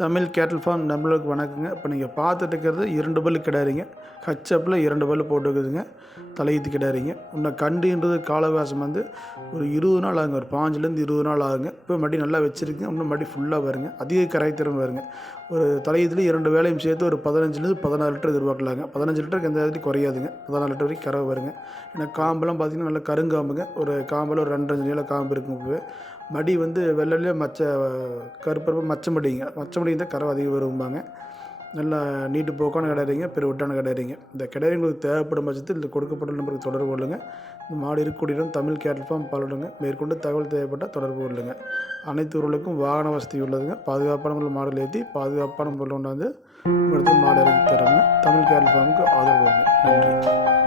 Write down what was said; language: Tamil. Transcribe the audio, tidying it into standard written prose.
தமிழ் கேட்டில் ஃபார்ம் நம்மளுக்கு வணக்கங்க. இப்போ நீங்கள் பார்த்துட்டு இருக்கிறது 2 பல்லு கிடாரிங்க. ஹச்சப்பில் 2 பல்லு போட்டுருக்குதுங்க. தலையீத்து கிடாரிங்க. இன்னும் கண்டுன்றது கால அவகாசம் வந்து ஒரு 20 நாள் ஆகுங்க. ஒரு 5லேருந்து 20 நாள் ஆகுங்க. இப்போ மடி நல்லா வச்சுருக்குங்க. இன்னும் மடி ஃபுல்லாக வருங்க. அதிக கரை திறன் வருங்க. ஒரு தலையீத்துலேயும் 2 வேலையும் சேர்த்து ஒரு 15லேருந்து 16 லிட்டர் எதிர்பார்க்கலாங்க. 15 லிட்டருக்கு எந்த இடத்துலையும் குறையாதுங்க. 14 லிட்டர் வரைக்கும் கறவை வருங்க. ஏன்னா காம்பெல்லாம் பார்த்திங்கன்னா நல்லா கருங்காம்புங்க. ஒரு காம்பில் ஒரு 2 நீள காம்பு இருக்குங்க. இப்போவே மடி வந்து வெள்ளையிலே கருப்பருப்பு மச்ச மடிங்க. மச்ச மடி தான் கறவை அதிகம் வரும்பாங்க. நல்லா நீட்டு போக்கான கிடாரிங்க, பெருவிட்டான கிடாரிங்க. இந்த கிடாரி உங்களுக்கு தேவைப்படும் பட்சத்தில் இந்த கொடுக்கப்பட்ட நம்பருக்கு தொடர்பு கொள்ளுங்கள். இந்த மாடு இருக்கக்கூடிய இடம் தமிழ் கேட்டில் ஃபார்ம் பாலடுங்க. மேற்கொண்டு தகவல் தேவைப்பட்டால் தொடர்பு கொள்ளுங்கள். அனைத்து ஊர்களுக்கும் வாகன வசதி உள்ளதுங்க. பாதுகாப்பான முறையில் மாடுகள் ஏற்றி பாதுகாப்பான முறையில் கொண்டாந்து உங்களுக்கு மாடு இறக்கி தராங்க. தமிழ் கேட்டில் ஃபார்முக்கு ஆதரவு. நன்றி.